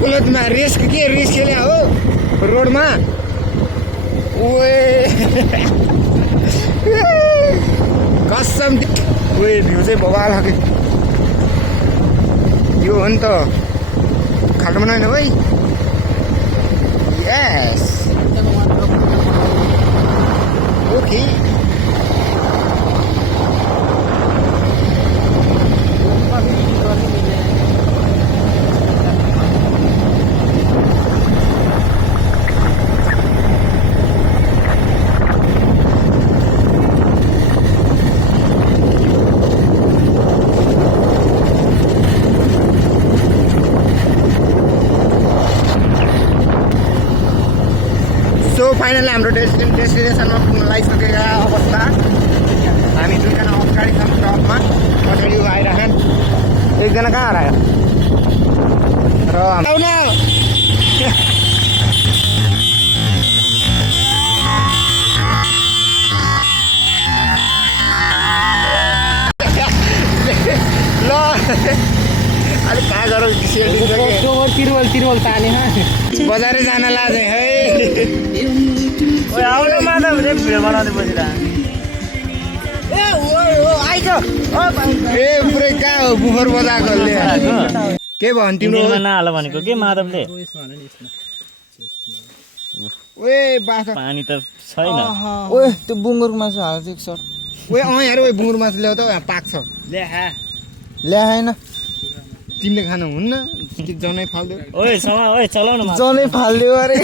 बुलेटमा race खेले हो रोडमा ओए कसम ओए भ्यू चाहिँ बवाल खाके यो हो नि त खाटमा हैन भाइ यस ओके फाइनली हाम्रो डेस्टिनेसनमा पुग्न लागिसकेका अवस्था हामी दुईजना अगाडि छौँ ट्रकमा पछाडि आइरहन् एकजना कहाँ हरायो र ल अलिक कहाँ गरौँ तिरुवल ताने बजारै जान लाजे है आउनु माधव भिडियो बनाउँदै बसिरह ए पुरै कहाँ हो बुफर बजाएको के भयो तिम्रो नहाल भनेको के माधवले ओए बाछा पानी त छैन ओए त्यो बुङ्गुर मासु हाल्छ एक सर्ट ओए यार ओए बुङ्गुर मासु ल्याउ त पाक्छ ल्याएन तिमीले खानु हुन्न कि जनै फाल्दियो ओए चलाउन जनै फाल्दियो अरे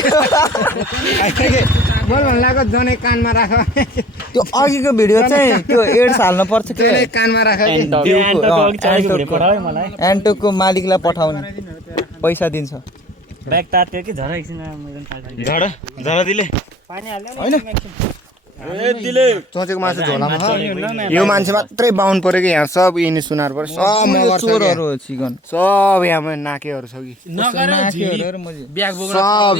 मैले भन्नु लाग्यो जनै कानमा राख त्यो अघिको भिडियो चाहिँ त्यो एड्स हाल्नु पर्छ के जनै कानमा राख एन्टोकको मालिकलाई पठाउने पैसा दिन्छ ब्याग तात्यो कि झरा एकछिन झरा दिले पानी हाल्यो हैन चोचेको मासु झोलामा छ यो मान्छे मात्रै बाहुन पर्यो कि यहाँ सब यिनी सुनार पर्यो सब मगर चोरहरू चिकन सब यहाँ नाकेहरू छ कि सब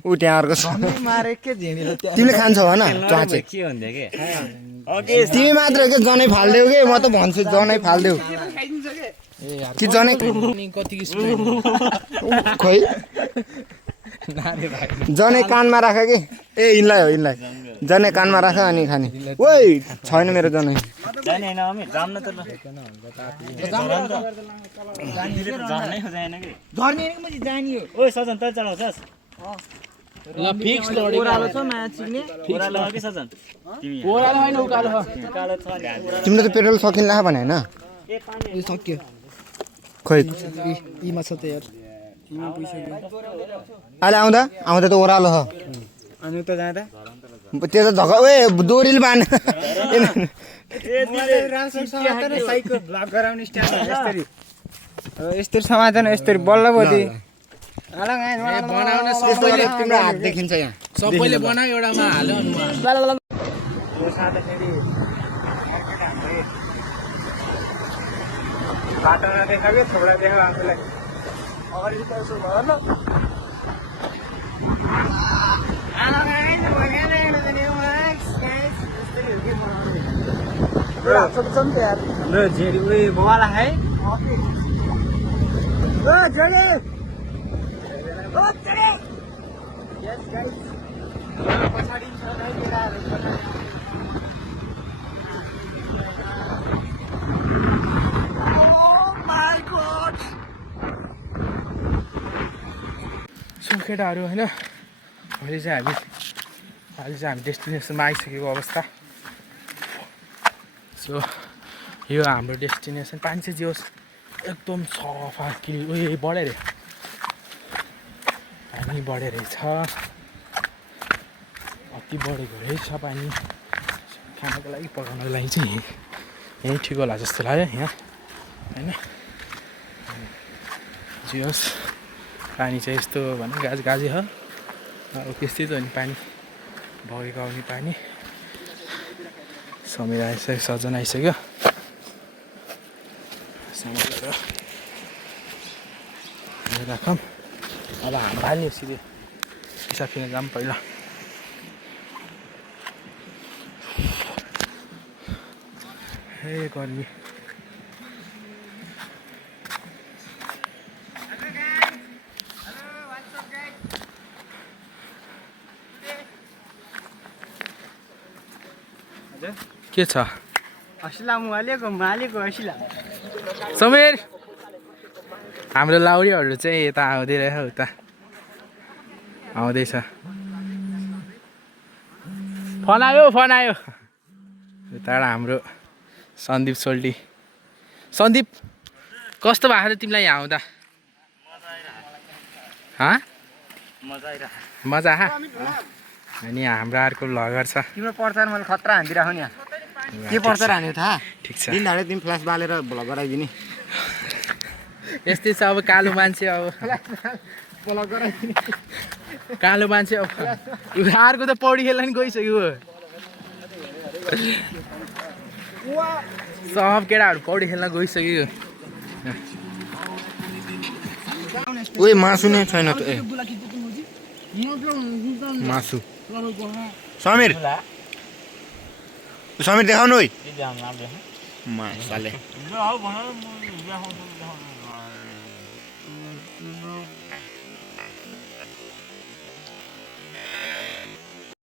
उ त्यहाँ अर्को मारे के झिँडीले तिमीले खान्छौ भन चोचे के भन्दै के तिमी मात्र के जनै फाल्देऊ के म त भन्छु जनै फाल्देऊ कि जनै खोइ जनै कानमा राख कि ए यिनलाई जनै कानमा राख अनि खाने ओइ छैन मेरो जनै जाने हैन अमी जाम्न त धर्ने कि पछि जानी हो ओइ सजन त चलाउँछस् ल फिक्स ओरालो छ म्याच सिक्ने ओरालो हो कि सजन तिमी ओरालो हैन उकालो छ कालो छ तिमीले त पेट्रोल सकिनला भने हैन ए पानी यो सक्यो खोइ इमा छ त यार अहिले आउँदा त ओह्रालो हो अनि त जाँदा त्यो त धक्का ओए दोरीले बान यस्तरी समाधान यस्तरी बल्ल बोदी तिम्रो हात देखिन्छ यहाँ सबैले बनाऊ एउटामा हाल्यो बाटोमा देखायो छोरा देखायो आफूलाई अगाडि त यसो भयो ल ल झेडी उयो बवाला है पछाडि केटाहरू होइन अहिले चाहिँ हामी डेस्टिनेसनमा आइसकेको अवस्था सो यो हाम्रो डेस्टिनेसन पानी चाहिँ जे होस् एकदम सफा क्लियर उयो बढ्यो अरे पानी बढ्यो रहेछ अति बढेको रहेछ पानी खानको लागि पकाउनको लागि चाहिँ यहीँ ठिक होला जस्तो लाग्यो यहाँ होइन जे होस् पानी चाहिँ यस्तो भने गाजी हो अब त्यस्तै त हो नि पानी बगेको आउने पानी समीर आइसक्यो सजन आइसक्यो राखौँ अब हाम्रो हाल्ने सिधै पिसाब किन जाऊँ पहिला हे गर्मी के छ हसिला मालेको हसिला समीर हाम्रो लाउरीहरू चाहिँ यता आउँदै रहेछ उता आउँदैछ फोन आयो उताबाट हाम्रो सन्दीप सोल्टी सन्दीप कस्तो भएको थियो तिमीलाई यहाँ आउँदा मजा आहा अनि हाम्रो अर्को भ्लगर छ तिम्रो प्रचार मैले खतरा हानिदिइराखौ नि के प्रचार हानेको थाहा ठिक छ दिन ढाडे तिमी फ्ल्यास बालेर भ्लग गराइदिने यस्तै छ अब कालो मान्छे अब भ्लग गराइदिने कालो मान्छे अब अर्को त पौडी खेल्न नि गइसक्यो सब केटाहरू पौडी खेल्न गइसक्यो ओए मासु नै छैन त ए मासु समीर देखाउनु है मासुले